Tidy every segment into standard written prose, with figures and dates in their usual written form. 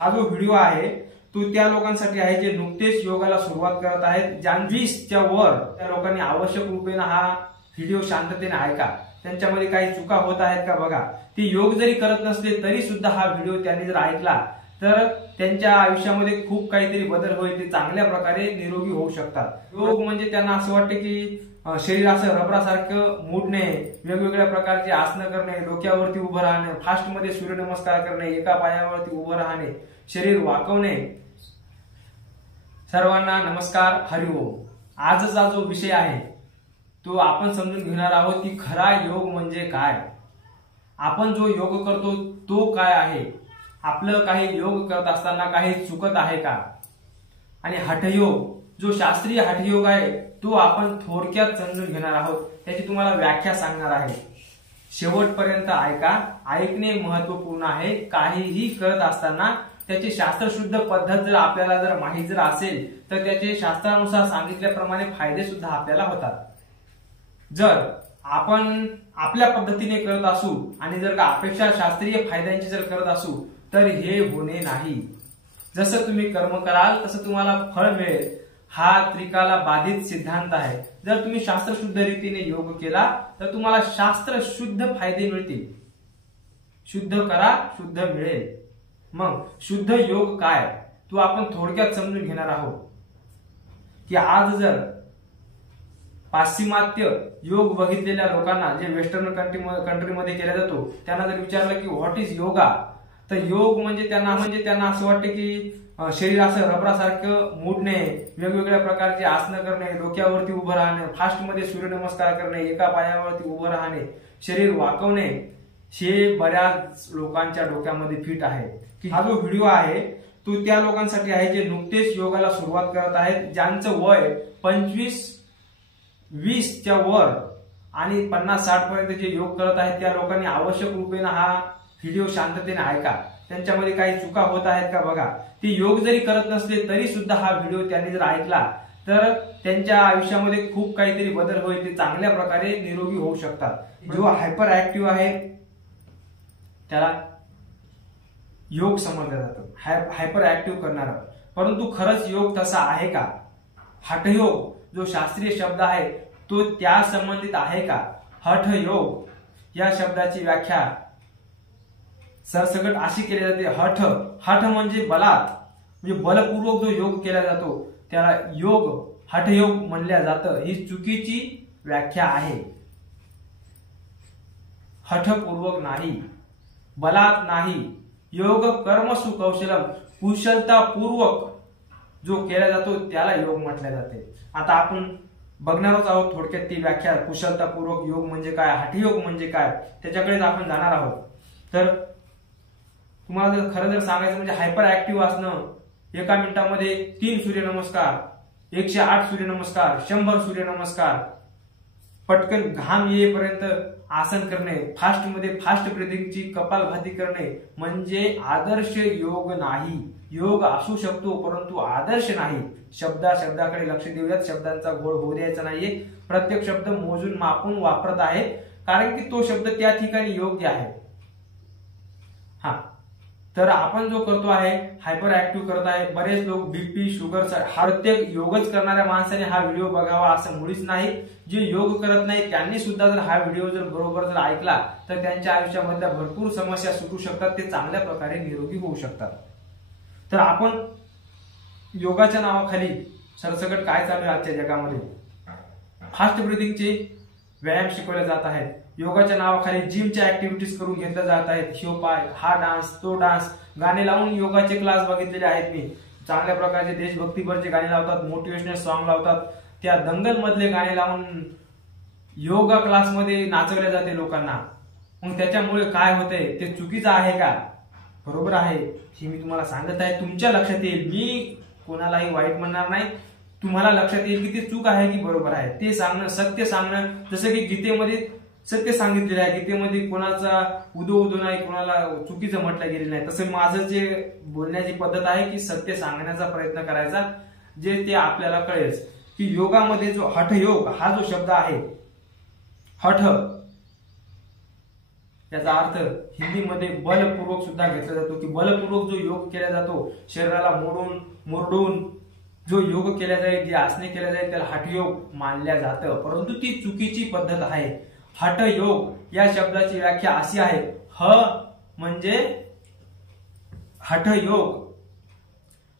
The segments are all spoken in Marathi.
हा जो व्हिडिओ आहे तो त्या लोकांसाठी आहे जे नुकतेच योगाला सुरुवात करत आहेत. ज्या 20च्या वर त्या लोकांनी आवश्यक रूपेने हा व्हिडिओ शांततेने ऐका. त्यांच्यामध्ये काही चुका होत आहेत का बघा. ते योग जरी करत नसले तरी सुद्धा हा व्हिडिओ त्यांनी जर ऐकला तर त्यांच्या आयुष्यामध्ये खूप काहीतरी बदल होईल. ते चांगल्या प्रकारे निरोगी होऊ शकतात. योग म्हणजे त्यांना असं वाटतं की शरीर असं रबरासारखं मोडणे, वेगवेगळ्या प्रकारचे आसनं करणे, डोक्यावरती उभं राहणे, फास्ट मध्ये सूर्यनमस्कार करणे, एका पायावरती उभं राहणे, शरीर वाकवणे. सर्वांना नमस्कार, हरिओम. आजचा जो विषय आहे तो आपण समजून घेणार आहोत की खरा योग म्हणजे काय, आपण जो योग करतो तो काय आहे, आपलं काही योग करत असताना काही चुकत आहे का, आणि हठयोग जो शास्त्रीय हठयोग आहे तो आपण थोडक्यात समजून घेणार आहोत. त्याची तुम्हाला व्याख्या सांगणार आहे. शेवटपर्यंत ऐका. ऐकणे महत्वपूर्ण आहे. काहीही करत असताना त्याची शास्त्रशुद्ध पद्धत जर आपल्याला जर माहिती जर असेल तर त्याचे शास्त्रानुसार सांगितल्याप्रमाणे फायदे सुद्धा आपल्याला होतात. जर आपण आपल्या पद्धतीने करत असू आणि जर का अपेक्षा शास्त्रीय फायद्यांची जर करत असू तर हे होणे नाही. जसं तुम्ही कर्म कराल तसं तुम्हाला फळ मिळेल, हा त्रिकाला बाधित सिद्धांत आहे. जर तुम्ही शास्त्रशुद्ध रीतीने योग केला तर तुम्हाला शास्त्रशुद्ध फायदे मिळतील. शुद्ध करा, शुद्ध मिळेल. मग शुद्ध योग काय तो आपण थोडक्यात समजून घेणार आहोत. की आज जर पाश्चिमात्य योग बघितलेल्या लोकांना, जे वेस्टर्न कंट्रीमध्ये केला जातो, त्यांना जर विचारलं की व्हॉट इज योगा, तर योग म्हणजे त्यांना असं वाटतं की शरीर असं रबरासारखं मोडणे, वेगवेगळ्या प्रकारचे आसनं करणे, डोक्यावरती उभं राहणे, फास्ट मध्ये सूर्यनमस्कार करणे, एका पायावरती उभं राहणे, शरीर वाकवणे, हे बऱ्याच लोकांच्या डोक्यामध्ये फिट आहे. की हा जो व्हिडिओ आहे तो त्या लोकांसाठी आहे जे नुकतेच योगाला सुरुवात करत आहेत, ज्यांचं वय 25-20च्या वर आणि 50-60 पर्यंत जे योग करत आहेत त्या लोकांनी आवश्यक रूपेने हा व्हिडिओ शांततेने ऐका. त्यांच्यामध्ये काही चुका होत आहेत का बघा. ते योग जरी करत नसले तरी सुद्धा हा व्हिडिओ त्यांनी जर ऐकला तर त्यांच्या आयुष्यामध्ये खूप काहीतरी बदल होईल. ते चांगल्या प्रकारे निरोगी होऊ शकतात. जो हायपर ऍक्टिव्ह आहे त्याला योग समजलं जातं, हायपर ऍक्टिव्ह करणारा. परंतु खरंच योग तसा आहे का? हठयोग जो शास्त्रीय शब्द आहे तो त्या संबंधित आहे का? हठयोग या शब्दाची व्याख्या सरसकट अशी केली जाते. हठ म्हणजे बलात्, म्हणजे बलपूर्वक जो योग केला जातो त्याला योग हठयोग म्हणल्या जातं. ही चुकीची व्याख्या आहे. हठपूर्वक नाही, बलात् नाही. योग कर्मसु कौशलम, कुशलतापूर्वक जो केला जातो त्याला योग म्हटले जाते. आता आपण बघणारच आहोत थोडक्यात ती व्याख्या. कुशलतापूर्वक योग म्हणजे काय, हठयोग म्हणजे काय, त्याच्याकडेच आपण जाणार आहोत. तर तुम्हाला जर खरं जर सांगायचं म्हणजे हायपर ऍक्टिव्ह असणं, एका मिनिटामध्ये 3 सूर्यनमस्कार, 108 सूर्यनमस्कार, 100 सूर्यनमस्कार, पटकन घाम येईपर्यंत आसन करणे, फास्ट मध्ये फास्ट ब्रीथिंगची कपालभाती करणे म्हणजे आदर्श योग नाही. योग असू शकतो परंतु आदर्श नाही. शब्दाकडे लक्ष देऊयात. शब्दांचा गोळ होऊ द्यायचा नाहीये. प्रत्येक शब्द मोजून मापून वापरत आहे कारण की तो शब्द त्या ठिकाणी योग्य आहे. हा तर आपण जो करतो आहे हायपर ऍक्टिव्ह करत आहे. बरेच लोक बीपी, शुगर, प्रत्येक योगच करणाऱ्या माणसाने हा व्हिडिओ बघावा असं मुळीच नाही. जे योग करत नाही त्यांनी सुद्धा जर हा व्हिडिओ जर बरोबर जर ऐकला तर त्यांच्या आयुष्यामधल्या भरपूर समस्या सुटू शकतात. ते चांगल्या प्रकारे निरोगी होऊ शकतात. तर आपण योगाच्या नावाखाली सरसकट काय चालू आहे आजच्या जगामध्ये, फास्ट ब्रीथिंगचे व्यायाम शिकवले जात आहेत. योगाच्या नावाखाली जिमच्या ऍक्टिव्हिटीज करून घेतल्या जात आहेत. शिवपाय, हा डान्स, तो डान्स, गाणे लावून योगाचे क्लास बघितलेले आहेत मी. चांगल्या प्रकारचे देशभक्तीवरचे गाणे लावतात, मोटिवेशनल सॉन्ग लावतात. त्या दंगल मधले गाणे लावून योगा क्लासमध्ये नाचवले जाते लोकांना. मग त्याच्यामुळे काय होतंय, ते चुकीचं आहे का? बरोबर आहे हे मी तुम्हाला सांगत आहे. तुमच्या लक्षात येईल. मी कोणालाही वाईट म्हणणार नाही. तुम्हाला लक्षात येईल की ते चूक आहे की बरोबर आहे. ते सांगणं, सत्य सांगणं. जसं की गीतेमध्ये सत्य सांगितलेलं आहे. गीतेमध्ये कोणाचा उदो नाही, कोणाला चुकीचं म्हटलं गेलेलं नाही. तसं माझं जे बोलण्याची पद्धत आहे की सत्य सांगण्याचा प्रयत्न करायचा, जे ते आपल्याला कळेल. की योगामध्ये जो हठयोग हा जो शब्द आहे, हठ याचा अर्थ हिंदीमध्ये बलपूर्वक सुद्धा घेतला जातो की बलपूर्वक जो योग केला जातो, शरीराला मोडून जो योग केला जाईल, जे आसने केल्या जाईल त्याला हठयोग मानल्या जातं, परंतु ती चुकीची पद्धत आहे. हठयोग या शब्दाची व्याख्या अशी आहे, म्हणजे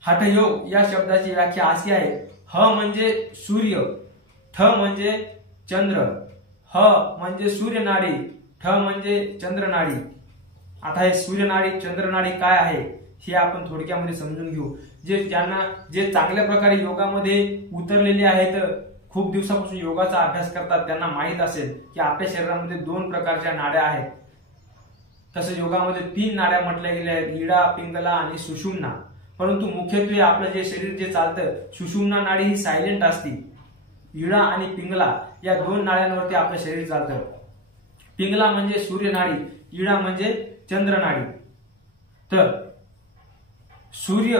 हठयोग या शब्दाची व्याख्या अशी आहे, म्हणजे सूर्य, ठ म्हणजे चंद्र, म्हणजे सूर्यनाडी, ठ म्हणजे चंद्रनाडी. आता हे सूर्यनाडी चंद्रनाडी काय आहे हे आपण थोडक्यामध्ये समजून घेऊ. जे चांगल्या प्रकारे योगामध्ये उतरलेले आहेत, खूप दिवसापासून योगाचा अभ्यास करतात, त्यांना माहित असेल की आपल्या शरीरामध्ये 2 प्रकारच्या नाड्या आहेत. तसं योगामध्ये 3 नाड्या म्हटल्या गेल्या आहेत, इडा, पिंगला आणि सुषुम्ना. परंतु मुख्यत्वे आपलं जे शरीर जे चालतं, सुषुम्ना नाडी ही सायलेंट असते. इडा आणि पिंगला या 2 नाड्यांवरती आपलं शरीर चालतं. पिंगला म्हणजे सूर्यनाडी, इडा म्हणजे चंद्रनाडी. तर सूर्य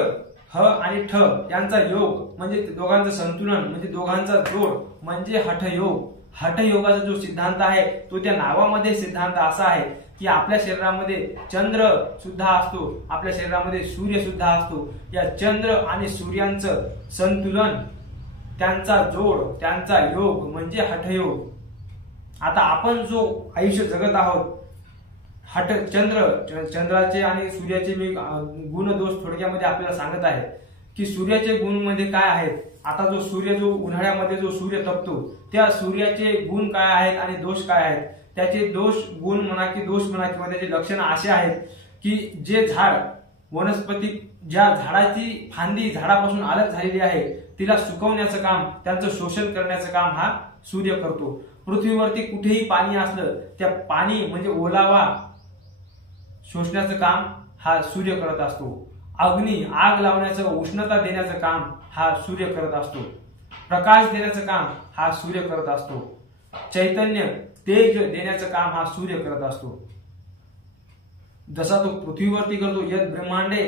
आणि ठ यांचा योग म्हणजे दोघांचं संतुलन, म्हणजे दोघांचा जोड म्हणजे हठयोग. हठयोगाचा जो सिद्धांत आहे तो त्या नावामध्ये सिद्धांत असा आहे की आपल्या शरीरामध्ये चंद्र सुद्धा असतो, आपल्या शरीरामध्ये सूर्य सुद्धा असतो. या चंद्र आणि सूर्यांचं संतुलन, त्यांचा जोड, त्यांचा योग म्हणजे हठयोग. आता आपण जो आयुष्य जगत आहोत, चंद्राचे आणि सूर्याचे मी गुण दोष थोडक्यामध्ये आपल्याला सांगत आहे की सूर्याचे गुण मध्ये काय आहेत. आता जो सूर्य, जो उन्हाळ्यामध्ये जो सूर्य तपतो, त्या सूर्याचे गुण काय आहेत आणि दोष काय आहेत. त्याचे गुण म्हणा किंवा त्याचे लक्षण असे आहेत की जे झाड, वनस्पती, ज्या झाडाची फांदी झाडापासून अलग झालेली आहे तिला सुकवण्याचं काम, त्यांचं शोषण करण्याचं काम हा सूर्य करतो. पृथ्वीवरती कुठेही पाणी असलं, त्या पाणी म्हणजे ओलावा शोषण्याचं काम हा सूर्य करत असतो. अग्नी, आग लावण्याचं, उष्णता देण्याचं काम हा सूर्य करत असतो. प्रकाश देण्याचं काम हा सूर्य करत असतो. चैतन्य, तेज देण्याचं काम हा सूर्य करत असतो. जसा तो पृथ्वीवरती करतो, यद ब्रह्मांडे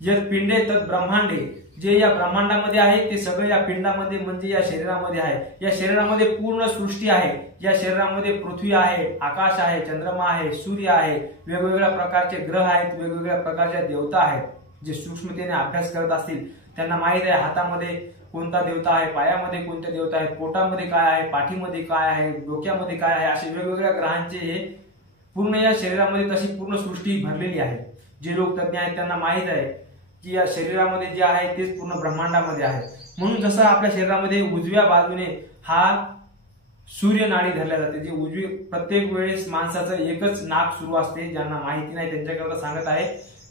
यद पिंडे तद ब्रह्मांडे, जे या ब्रह्मांडामध्ये आहे ते सगळं या पिंडामध्ये म्हणजे या शरीरामध्ये आहे. या शरीरामध्ये पूर्ण सृष्टी आहे. या शरीरामध्ये पृथ्वी आहे, आकाश आहे, चंद्रमा आहे, सूर्य आहे, वेगवेगळ्या प्रकारचे ग्रह आहेत, वेगवेगळ्या प्रकारच्या देवता आहेत. जे सूक्ष्मतेने अभ्यास करत असतील त्यांना माहित आहे हातामध्ये कोणता देवता आहे, पायामध्ये कोणते देवता आहेत, पोटामध्ये काय आहे, पाठीमध्ये काय आहे, डोक्यामध्ये काय आहे, असे वेगवेगळ्या ग्रहांचे हे पूर्ण या शरीरामध्ये तशी पूर्ण सृष्टी भरलेली आहे. जे लोक तज्ञ आहेत त्यांना माहित आहे की या शरीरामध्ये जे आहे तेच पूर्ण ब्रह्मांडामध्ये आहे. म्हणून जसं आपल्या शरीरामध्ये उजव्या बाजूने हा सूर्य नाडी धरल्या जाते, जी उजवी, प्रत्येक वेळेस माणसाचं एकच नाक सुरू असते. ज्यांना माहिती नाही त्यांच्याकरता सांगत आहे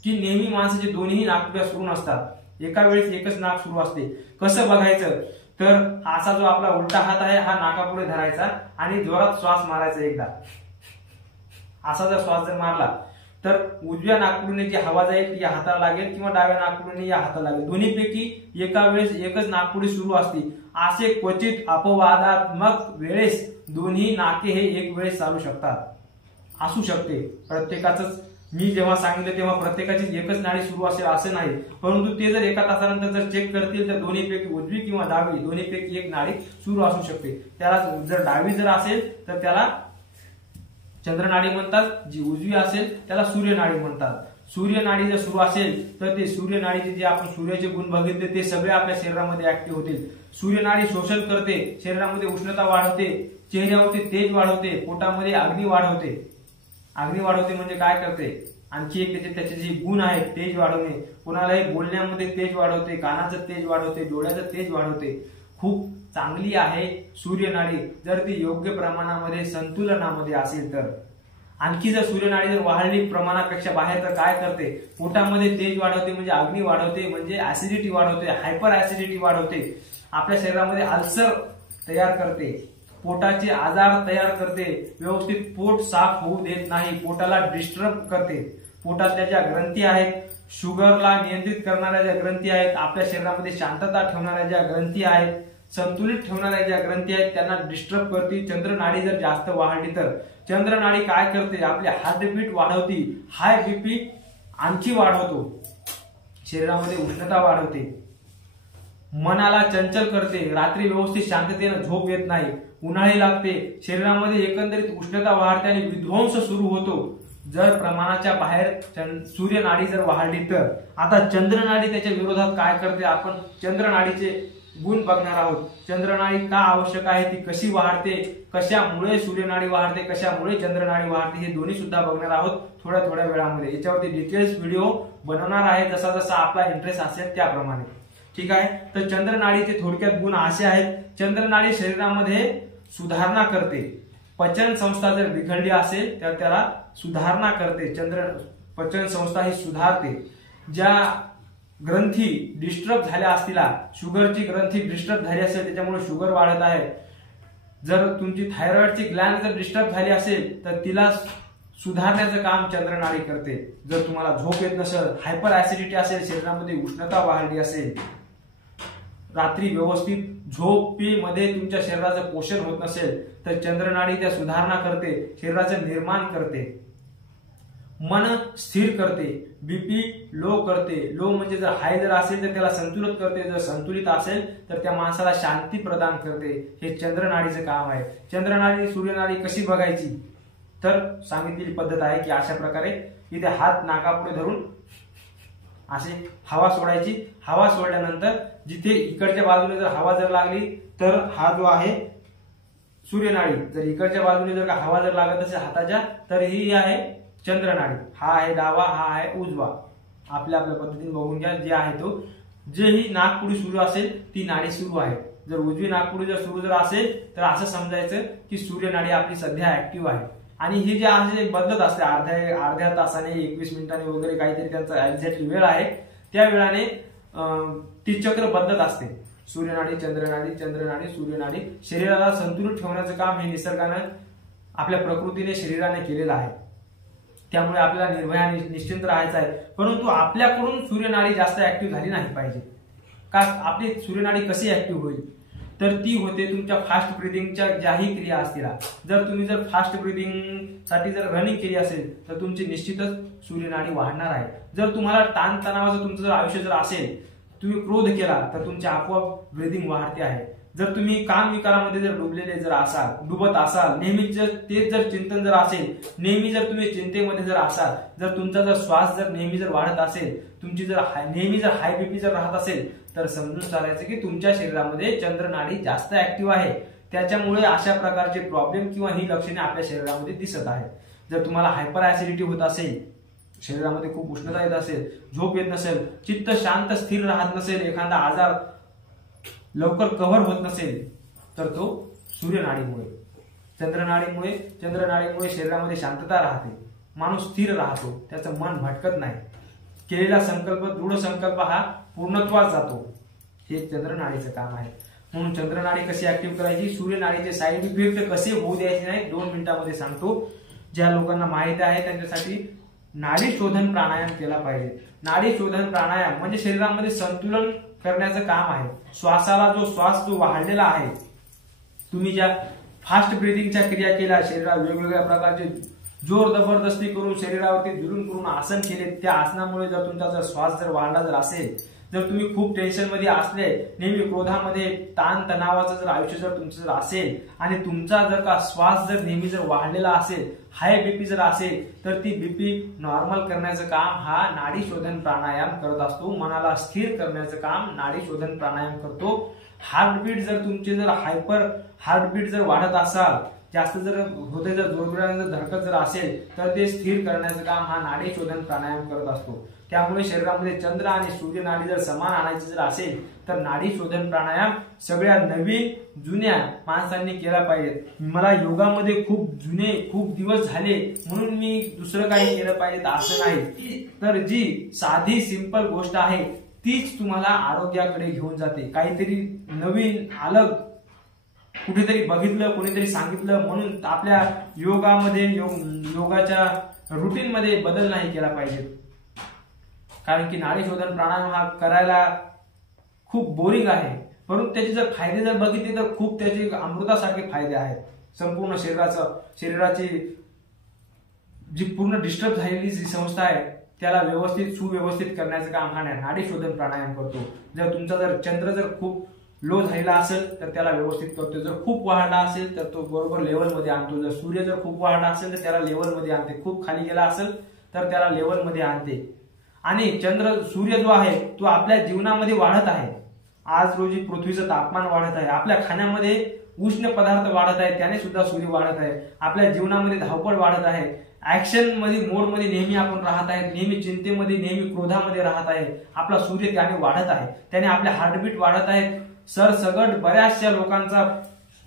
की नेहमी माणसाचे दोन्ही नाकपुड्या सुरू नसतात, एका वेळेस एकच नाक सुरू असते. कसं बघायचं तर असा जो आपला उलटा हात आहे हा नाकापुढे धरायचा आणि जोरात श्वास मारायचा एकदा. असा जर श्वास जर मारला तर उजव्या नाकपुडीने जी हवा जाईल या हाताला लागेल किंवा डाव्या नाकपुडीने या हाताला लागेल. दोन्हीपैकी एका वेळेस एकच नाकपुडी सुरू असते. असे क्वचित अपवादात्मक वेळेस दोन्ही नाके हे एक वेळेस चालू शकतात, असू शकते. प्रत्येकाच मी जेव्हा सांगितलं तेव्हा प्रत्येकाची एकच नाडी सुरू असेल असं नाही, परंतु ते जर एका तासानंतर जर चेक करतील तर दोन्हीपैकी उजवी किंवा डावी दोन्हीपैकी एक नाडी सुरू असू शकते. त्याला जर डावी जर असेल तर त्याला चंद्रनाडी म्हणतात, जी उजवी असेल त्याला सूर्यनाडी म्हणतात. सूर्यनाडी जर सुरू असेल तर ते सूर्यनाडीचे जे आपण सूर्याचे गुण बघितले ते सगळे आपल्या शरीरामध्ये ऍक्टिव्ह होतील. सूर्यनाडी शोषण करते, शरीरामध्ये उष्णता वाढवते, चेहऱ्यावरती तेज वाढवते, पोटामध्ये अग्नी वाढवते. अग्नी वाढवते म्हणजे काय करते, आणखी एक त्याचे जे गुण आहेत, तेज वाढवणे, कोणालाही बोलण्यामध्ये तेज वाढवते, कानाचं तेज वाढवते, डोळ्याचं तेज वाढवते. खूप चांगली आहे सूर्यनाडी जर ती योग्य प्रमाणामध्ये संतुलनामध्ये असेल तर. आणखी जर सूर्यनाडी जर वाढली प्रमाणापेक्षा बाहेर तर काय करते, पोटामध्ये तेज वाढवते म्हणजे अग्नी वाढवते, म्हणजे ऍसिडिटी वाढवते, हायपर ऍसिडिटी वाढवते, आपल्या शरीरामध्ये अल्सर तयार करते, पोटाचे आजार तयार करते, व्यवस्थित पोट साफ होऊ देत नाही, पोटाला डिस्टर्ब करते. पोटातल्या ज्या ग्रंथी आहेत, शुगरला नियंत्रित करणाऱ्या ज्या ग्रंथी आहेत, आपल्या शरीरामध्ये शांतता ठेवणाऱ्या ज्या ग्रंथी आहेत, संतुलित ठेवणाऱ्या ज्या ग्रंथी आहेत त्यांना डिस्टर्ब करते. चंद्रनाडी जर जास्त वाढली तर चंद्रनाडी काय करते, आपले हार्टबीट वाढवते, हाय बीपी आणखी वाढवतो, शरीरामध्ये उष्णता वाढवते, मनाला चंचल करते, रात्री व्यवस्थित शांततेने झोप येत नाही, उन्हाळी लागते, शरीरामध्ये एकंदरीत उष्णता वाढते आणि विध्वंस सुरू होतो. जर प्रमाणाच्या बाहेर सूर्य नाडी जर वाढली तर आता चंद्र नाडी त्याच्या विरोधात काय करते, आपण चंद्र नाडीचे गुण बघणार आहोत. चंद्र नाडी का आवश्यक आहे, ती कशी वाढते, कशामुळे सूर्य नाडी वाढते, कशामुळे चंद्र नाडी वाढते, हे दोन्ही सुद्धा बघणार आहोत थोड्या वेळामध्ये. याच्यावरती डिटेल्स व्हिडिओ बनवणार आहे जसा जसा आपला इंटरेस्ट असेल त्याप्रमाणे. ठीक आहे. तर चंद्र नाडीचे थोडक्यात गुण असे आहेत. चंद्र नाडी शरीरामध्ये सुधारणा करते. पचन संस्था जर बिघडली असेल तर त्याला सुधारणा करते. पचन संस्था ही सुधारते. ज्या ग्रंथी डिस्टर्ब झाल्या असतील, शुगरची ग्रंथी डिस्टर्ब झाली असेल त्याच्यामुळे शुगर वाढत आहे, जर तुमची थायरॉइडची ग्लॅन्ड जर डिस्टर्ब झाली असेल तर तिला सुधारण्याचं काम चंद्र नाडी करते. जर तुम्हाला झोप येत नसेल, हायपर ऍसिडिटी असेल, शरीरामध्ये उष्णता वाढली असेल, रात्री व्यवस्थित झोपेमध्ये तुमच्या शरीराचं पोषण होत नसेल तर चंद्र नाडी त्या सुधारणा करते, शरीराचं निर्माण करते. मन स्थिर करते. बीपी लो करते. लो म्हणजे जर हाय जर असेल तर त्याला संतुलित करते, जर संतुलित असेल तर त्या माणसाला शांती प्रदान करते. हे चंद्र नाडीचं काम आहे. चंद्र नाडी सूर्य नाडी कशी बघायची तर सांगितलेली पद्धत आहे की अशा प्रकारे इथे हात नाकापुढे धरून असे हवा सोडायची. हवा सोडल्यानंतर जिथे इकडच्या बाजूने जर हवा जर लागली तर हा जो आहे सूर्य नाडी, जर इकडच्या बाजूने जर का हवा जर लागत असेल हाताच्या तर ही आहे चंद्र नाडी. हा आहे डावा, हा आहे उजवा. आपल्या पद्धतीने बघून घ्या. जे आहे तो जे ही नाकपुडी सुरू असेल ती नाडी सुरू आहे. जर उजवी नाकपुडी जर सुरू जर असेल तर असं समजायचं की सूर्य नाडी आपली सध्या ऍक्टिव्ह आहे. आणि हे जे आहे बदलत असते अर्ध्या तासाने, 21 मिनिटांनी वगैरे काहीतरी त्यांचा एक्झॅक्टली वेळ आहे, त्या वेळाने ती चक्र बदलत असते. सूर्यनाडी, चंद्रनाडी, चंद्रनाडी, सूर्यनाडी. शरीराला संतुलित ठेवण्याचं काम हे निसर्गानं, आपल्या प्रकृतीने, शरीराने केलेलं आहे. त्यामुळे आपल्याला निर्भयाने निश्चिंत राहायचं आहे. परंतु आपल्याकडून सूर्यनाडी जास्त ऍक्टिव्ह झाली नाही पाहिजे. का आपली सूर्यनाडी कशी ऍक्टिव्ह होईल तर ती होते तुमच्या फास्ट ब्रिदिंगच्या ज्याही क्रिया असतील. जर फास्ट ब्रिदिंग साठी जर रनिंग केली असेल तर तुमची निश्चितच सूर्यनाडी वाढणार आहे. जर तुम्हाला ताणतणावाचं तुमचं जर आयुष्य जर असेल, तुम्ही क्रोध केला तर तुमची आपोआप ब्रिदिंग वाढते आहे. जर तुम्ही काम विकारामध्ये जर डुबत असाल, नेहमी जर तेच जर चिंतन जर असेल, नेहमी जर तुम्ही चिंतेमध्ये जर असाल, जर तुमचा जर श्वास जर नेहमी जर वाढत असेल, तुमची जर नेहमी जर हाय बीपी जर राहत असेल तर समजून चालायचं की तुमच्या शरीरामध्ये चंद्रनाडी जास्त ऍक्टिव्ह आहे. त्याच्यामुळे अशा प्रकारचे प्रॉब्लेम किंवा ही लक्षणे आपल्या शरीरामध्ये दिसत आहेत. जर तुम्हाला हायपर ऍसिडिटी होत असेल, शरीरामध्ये खूप उष्णता येत असेल, झोप येत नसेल, चित्त शांत स्थिर राहत नसेल, एखादा आजार लवकर कव्हर होत नसेल तर तो सूर्यनाडीमुळे, चंद्रनाडीमुळे शरीरामध्ये शांतता राहते, माणूस स्थिर राहतो, त्याचं मन भटकत नाही, केलेला संकल्प, दृढ संकल्प हा पूर्णत्वास जातो. हे चंद्रनाडीचं काम आहे. म्हणून चंद्रनाडी कशी ऍक्टिव्ह करायची, सूर्यनाडीचे साईड इफेक्ट कसे होऊ द्यायचे नाही 2 मिनिटांमध्ये सांगतो. ज्या लोकांना माहिती आहे त्यांच्यासाठी नाडी शोधन प्राणायाम केला पाहिजे. नाडी शोधन प्राणायाम म्हणजे शरीरामध्ये संतुलन करण्याचं काम आहे. श्वासाला श्वास वाढलेला आहे, तुम्ही ज्या फास्ट ब्रिदिंगच्या क्रिया केल्या, शरीरात वेगवेगळ्या प्रकारचे जोर जबरदस्ती करून शरीरावरती जुलूम करून आसन केले, त्या आसनामुळे जर तुमचा जर श्वास जर वाढला जर असेल, जर तुम्ही खूप टेन्शन मध्ये असले, नेहमी क्रोधामध्ये, ताण तणावाचं जर आयुष्य जर तुमचं जर असेल आणि तुमचा जर का श्वास जर नेहमी जर वाढलेला असेल, हाय बीपी जर असेल, तर ती बीपी नॉर्मल करण्याचं काम हा नाडी शोधन प्राणायाम करत असतो. मनाला स्थिर करण्याचं काम नाडी शोधन प्राणायाम करतो. हार्टबीट जर तुमचे जर हार्टबीट जर वाढत असाल, जास्त जर हृदय जर जोरजोराने जर धडकत जर असेल तर ते स्थिर करण्याचं काम हा नाडी शोधन प्राणायाम करत असतो. त्यामुळे शरीरामध्ये चंद्र आणि सूर्य नाडी जर समान आणायची जर असेल तर नाडी शोधन प्राणायाम सगळ्या नवीन जुन्या माणसांनी केला पाहिजे. मला योगामध्ये खूप दिवस झाले म्हणून मी दुसरं काही केलं पाहिजे असं नाही. तर जी साधी सिंपल गोष्ट आहे तीच तुम्हाला आरोग्याकडे घेऊन जाते. काहीतरी नवीन अलग कुठेतरी बघितलं, कोणीतरी सांगितलं म्हणून आपल्या योगाच्या रुटीन मध्ये बदल नाही केला पाहिजे. कारण की नाडी शोधन प्राणायाम हा करायला खूप बोरिंग आहे, परंतु त्याचे जर फायदे जर बघितले तर खूप त्याचे अमृतासारखे फायदे आहेत. संपूर्ण शरीराची जी पूर्ण डिस्टर्ब झालेली जी संस्था आहे त्याला सुव्यवस्थित करण्याचं काम हा नाडी शोधन प्राणायाम करतो. जर तुमचा जर चंद्र जर खूप लो झालेला असेल तर त्याला व्यवस्थित करतो, जर खूप वाढला असेल तर तो बरोबर लेवलमध्ये आणतो, जर सूर्य जर खूप वाढला असेल तर त्याला लेवलमध्ये आणते, खूप खाली गेला असेल तर त्याला लेवलमध्ये आणते. आणि सूर्य जो आहे तो आपल्या जीवनामध्ये वाढत आहे. आज रोजी पृथ्वीचं तापमान वाढत आहे, आपल्या खाण्यामध्ये उष्ण पदार्थ वाढत आहे, त्याने सुद्धा सूर्य वाढत आहे. आपल्या जीवनामध्ये धावपळ वाढत आहे, ऍक्शन मध्ये मोडमध्ये नेहमी आपण राहत आहे, नेहमी चिंतेमध्ये, नेहमी क्रोधामध्ये राहत आहे. आपला सूर्य त्याने वाढत आहे, त्याने आपले हार्टबीट वाढत आहेत. सरसगट बऱ्याचशा लोकांचा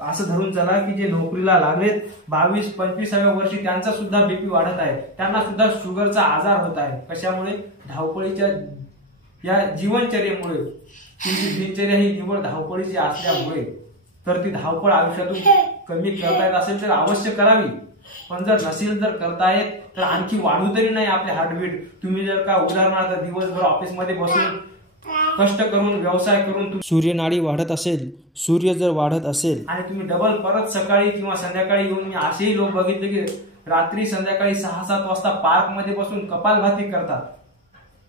असं धरून चला की जे नोकरीला लागलेत 22-25व्या वर्षी त्यांचा सुद्धा बीपी वाढत आहे, त्यांना सुद्धा शुगरचा आजार होत आहे. कशामुळे? धावपळीच्या या जीवनचर्येमुळे. तुमची दिनचर्या ही निवड धावपळीची असल्यामुळे. तर ती धावपळ आयुष्यातून कमी करता येत असेल तर अवश्य करावी, पण जर नसेल जर करतायत तर आणखी वाढू तरी नाही आपले हार्टबीट. तुम्ही जर का उदाहरणार्थ दिवसभर ऑफिसमध्ये बसून कष्ट करून व्यवसाय करून सूर्यनाडी वाढत असेल, सूर्य जर वाढत असेल आणि तुम्ही डबल परत सकाळी किंवा संध्याकाळी येऊन, मी असेही लोक बघितले की रात्री संध्याकाळी 6-7 वाजता पार्क मध्ये बसून कपालभाती करतात,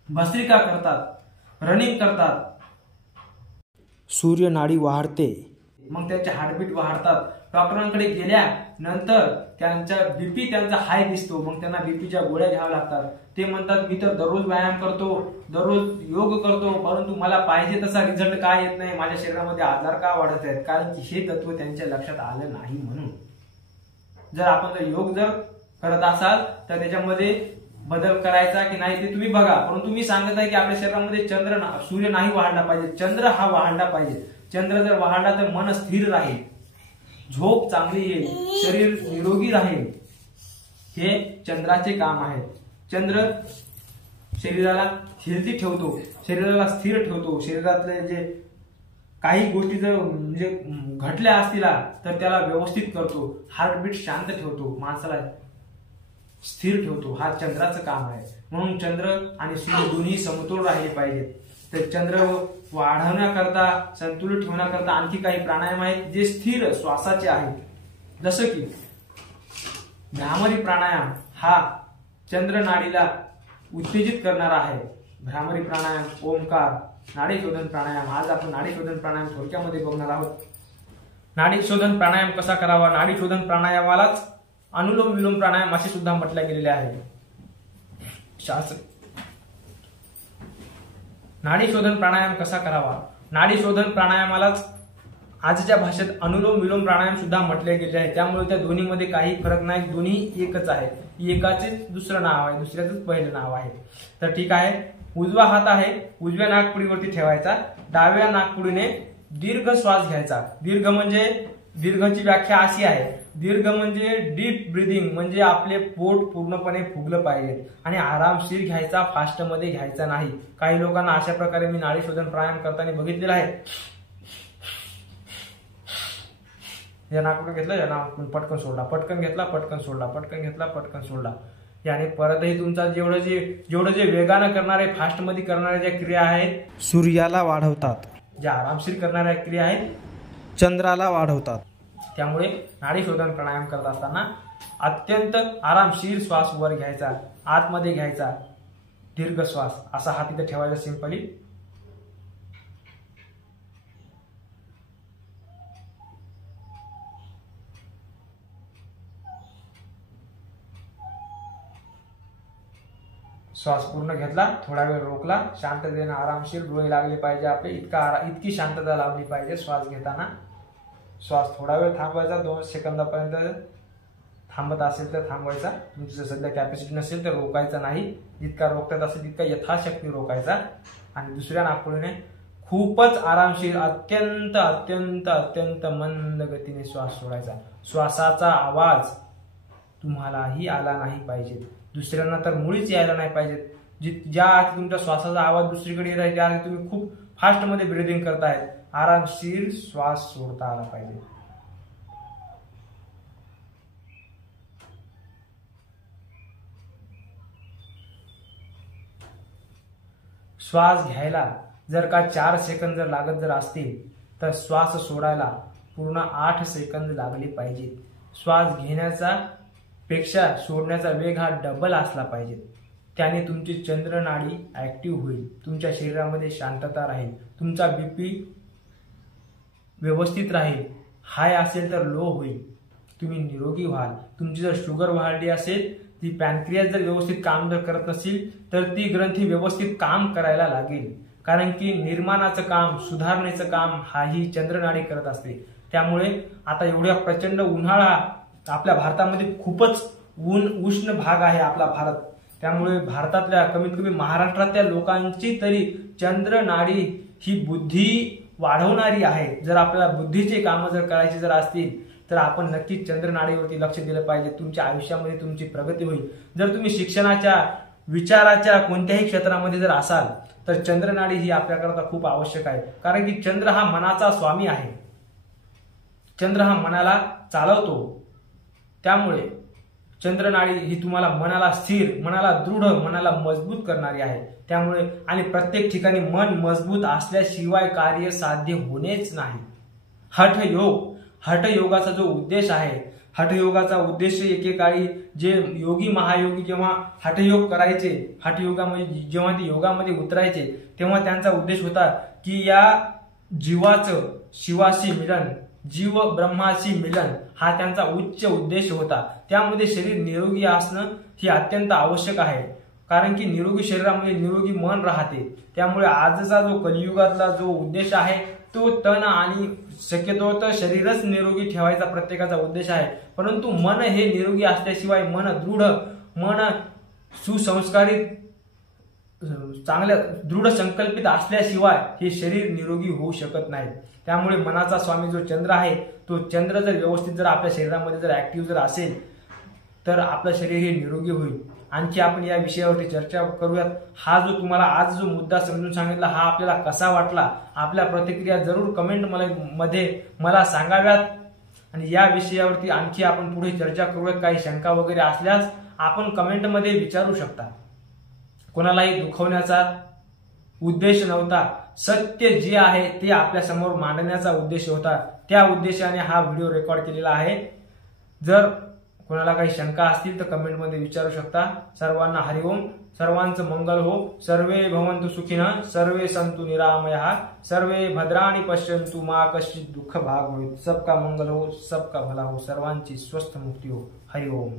भस्त्रिका करतात, रनिंग करतात. सूर्यनाडी वाढते, मग त्यांचे हार्टबीट वाढतात. डॉक्टरांकडे गेल्यानंतर त्यांचा बीपी त्यांचा हाय दिसतो, मग त्यांना बीपीच्या गोळ्या घ्याव्या लागतात. ते म्हणतात मी तर दररोज व्यायाम करतो, दररोज योग करतो, परंतु मला पाहिजे तसा रिझल्ट काय येत नाही, माझ्या शरीरामध्ये आजार का वाढत आहेत? कारण की हे तत्व त्यांच्या लक्षात आलं नाही. म्हणून जर आपण योग जर करत असाल तर त्याच्यामध्ये बदल करायचा की नाही ते तुम्ही बघा. परंतु मी सांगत आहे की आपल्या शरीरामध्ये सूर्य नाही वाढला पाहिजे, चंद्र हा वाढला पाहिजे. चंद्र जर वाढला तर मन स्थिर राहील, झोप चांगली येईल, शरीर निरोगी राहील. हे चंद्राचे काम आहे. चंद्र शरीराला हेल्दी ठेवतो, शरीराला स्थिर ठेवतो. शरीरातले जे काही गोष्टी जर म्हणजे घटल्या असतील तर त्याला व्यवस्थित करतो, हार्टबीट शांत ठेवतो, माणसाला स्थिर ठेवतो. हा चंद्राचं काम आहे. म्हणून चंद्र आणि सूर्य दोन्ही समतोल राहिले पाहिजेत. तर चंद्र वाढवण्याकरता, संतुलित ठेवण्याकरता आणखी काही प्राणायाम आहेत जे स्थिर श्वासाचे आहेत. जसं की भ्रामरी प्राणायाम हा चंद्र नाडीला उत्तेजित करणारा आहे. भ्रामरी प्राणायाम, ओमकार, नाडी शोधन प्राणायाम. आज आपण नाडी शोधन प्राणायाम थोडक्यामध्ये बघणार आहोत. नाडी शोधन प्राणायाम कसा करावा? नाडी शोधन प्राणायामालाच अनुलोम विलोम प्राणायाम असे सुद्धा म्हटले गेलेले आहे शास्त्र. नाडी शोधन प्राणायाम कसा करावा? नाडी शोधन प्राणायामालाच आजच्या भाषेत अनुलोम विलोम प्राणायाम सुद्धा म्हटले गेले आहे. त्यामुळे त्या दोन्हीमध्ये काही फरक नाही, दोन्ही एकच आहे. एकाचेच दुसरं नाव आहे, दुसऱ्याच पहिलं नाव आहे. तर ठीक आहे. उजवा हात आहे उजव्या नाकपुडीवरती ठेवायचा, डाव्या नाकपुडीने दीर्घ श्वास घ्यायचा. दीर्घ म्हणजे, दीर्घची व्याख्या अशी आहे, दीर्घ म्हणजे डीप ब्रिदिंग, म्हणजे आपले पोट पूर्णपणे फुगलं पाहिजे आणि आरामशीर घ्यायचा, फास्ट मध्ये घ्यायचा नाही. काही लोकांना अशा प्रकारे मी नाडी शोधन प्राणायाम करताना बघितलेलं आहे. या नाकपुडून घेतलं, या नाकपुडून पटकन सोडला, पटकन घेतला, पटकन सोडला, पटकन घेतला, पटकन सोडला. याने परतही तुमचा जेवढं जे वेगानं करणारे, फास्ट मध्ये करणाऱ्या ज्या क्रिया आहेत सूर्याला वाढवतात, ज्या आरामशीर करणाऱ्या क्रिया आहेत चंद्राला वाढवतात. त्यामुळे नाडी शोधन प्राणायाम करत असताना अत्यंत आरामशीर श्वास वर घ्यायचा, आतमध्ये घ्यायचा, दीर्घ श्वास असा हात इथे ठेवायचा सिंपली. श्वास पूर्ण घेतला, थोडा वेळ रोखला, शांततेने आरामशीर डोळे लागले पाहिजे आपले, इतकी शांतता लावली पाहिजे श्वास घेताना. श्वास थोडा वेळ थांबवायचा, 2 सेकंदापर्यंत थांबत असेल तर थांबवायचा. तुमची सध्या कॅपॅसिटी नसेल तर रोकायचा नाही. जितका रोखतात असेल तितका यथाशक्ती रोकायचा. आणि दुसऱ्या नाकपुडीने खूपच आरामशीर, अत्यंत अत्यंत अत्यंत मंद गतीने श्वास सोडायचा. श्वासाचा आवाज तुम्हालाही आला नाही पाहिजे, दुसऱ्यांना तर मुळीच यायला नाही पाहिजे. ज्या तुमच्या श्वासाचा आवाज दुसरीकडे येत आहे त्या तुम्ही खूप फास्ट मध्ये ब्रिदिंग करतायत. आरामशीर श्वास सोडता आला पाहिजे. श्वास घ्यायला जर का 4 सेकंद जर लागत जर असतील तर श्वास सोडायला पूर्ण 8 सेकंद लागले पाहिजे. श्वास घेण्याचा पेक्षा सोडण्याचा वेग हा डबल असला पाहिजे. त्याने तुमची चंद्रनाडी ऍक्टिव्ह होईल, तुमच्या शरीरामध्ये शांतता राहील, तुमचा बीपी व्यवस्थित राहील, हाय असेल तर लो होईल, तुम्ही निरोगी व्हाल. तुमची जर शुगर वाढली असेल, ती पॅनक्रियास जर व्यवस्थित काम जर करत नसेल तर ती ग्रंथी व्यवस्थित काम करायला लागेल. कारण की निर्माणाचं काम, सुधारण्याचं काम हाही चंद्रनाडी करत असते. त्यामुळे आता एवढ्या प्रचंड उन्हाळा आपल्या भारतामध्ये खूपच उष्ण भाग आहे आपला भारत. त्यामुळे भारतातल्या कमीत कमी महाराष्ट्रातल्या लोकांची तरी चंद्रनाडी ही बुद्धी वाढवणारी आहे. जर आपल्याला बुद्धीचे कामं जर करायची जर असतील तर आपण नक्कीच चंद्रनाडीवरती लक्ष दिलं पाहिजे. तुमच्या आयुष्यामध्ये तुमची प्रगती होईल. जर तुम्ही शिक्षणाच्या, विचाराच्या कोणत्याही क्षेत्रामध्ये जर असाल तर चंद्रनाडी ही आपल्याकरता खूप आवश्यक आहे. कारण की चंद्र हा मनाचा स्वामी आहे. चंद्र हा मनाला चालवतो. त्यामुळे चंद्रनाडी ही तुम्हाला मनाला स्थिर, मनाला दृढ, मनाला मजबूत करणारी आहे. त्यामुळे आणि प्रत्येक ठिकाणी मन मजबूत असल्याशिवाय कार्य साध्य होणेच नाही. हठयोग, हठयोगाचा जो उद्देश आहे, हठयोगाचा उद्देश एकेकाळी जे योगी महायोगी जेव्हा हठयोग करायचे, हठयोगामध्ये जेव्हा ते योगामध्ये उतरायचे तेव्हा त्यांचा उद्देश होता की या जीवाचं शिवाशी मिलन, जीव ब्रह्माशी मिलन हा त्यांचा उच्च उद्देश होता. त्यामध्ये शरीर निरोगी असणं ही अत्यंत आवश्यक आहे. कारण की निरोगी शरीरामध्ये निरोगी मन राहते. त्यामुळे आजचा जो कलियुगातला जो उद्देश आहे तो तन आणि शक्यतो तर शरीरच निरोगी ठेवायचा प्रत्येकाचा उद्देश आहे. परंतु मन हे निरोगी असल्याशिवाय, मन दृढ, मन सुसंस्कारित, चांगल्या दृढ संकल्पित असल्याशिवाय हे शरीर निरोगी होऊ शकत नाही. त्यामुळे मनाचा स्वामी जो चंद्र आहे तो चंद्र जर व्यवस्थित जर आपल्या शरीरामध्ये जर ऍक्टिव्ह जर असेल तर आपलं शरीर हे निरोगी होईल. आणखी आपण या विषयावरती चर्चा करूयात. हा जो तुम्हाला आज जो मुद्दा समजून सांगितला हा आपल्याला कसा वाटला, आपल्या प्रतिक्रिया जरूर कमेंट मध्ये मला सांगाव्यात. आणि या विषयावरती आणखी आपण पुढे चर्चा करूयात. काही शंका वगैरे असल्यास आपण कमेंटमध्ये विचारू शकता. कोणालाही दुखवण्याचा उद्देश नव्हता. सत्य जे आहे ते आपल्या समोर मांडण्याचा उद्देश होता. त्या उद्देशाने हा व्हिडिओ रेकॉर्ड केलेला आहे. जर कोणाला काही शंका असतील तर कमेंटमध्ये विचारू शकता. सर्वांना हरिओम. सर्वांचं मंगल हो. सर्वे भवन्तु सुखिनः, सर्वे सन्तु निरामयाः, सर्वे भद्राणि पश्यन्तु मा कश्चित् दुःख भाग होईल. सबका मंगल हो, सबका भला हो, सर्वांची स्वस्थ मुक्ती हो. हरिओम.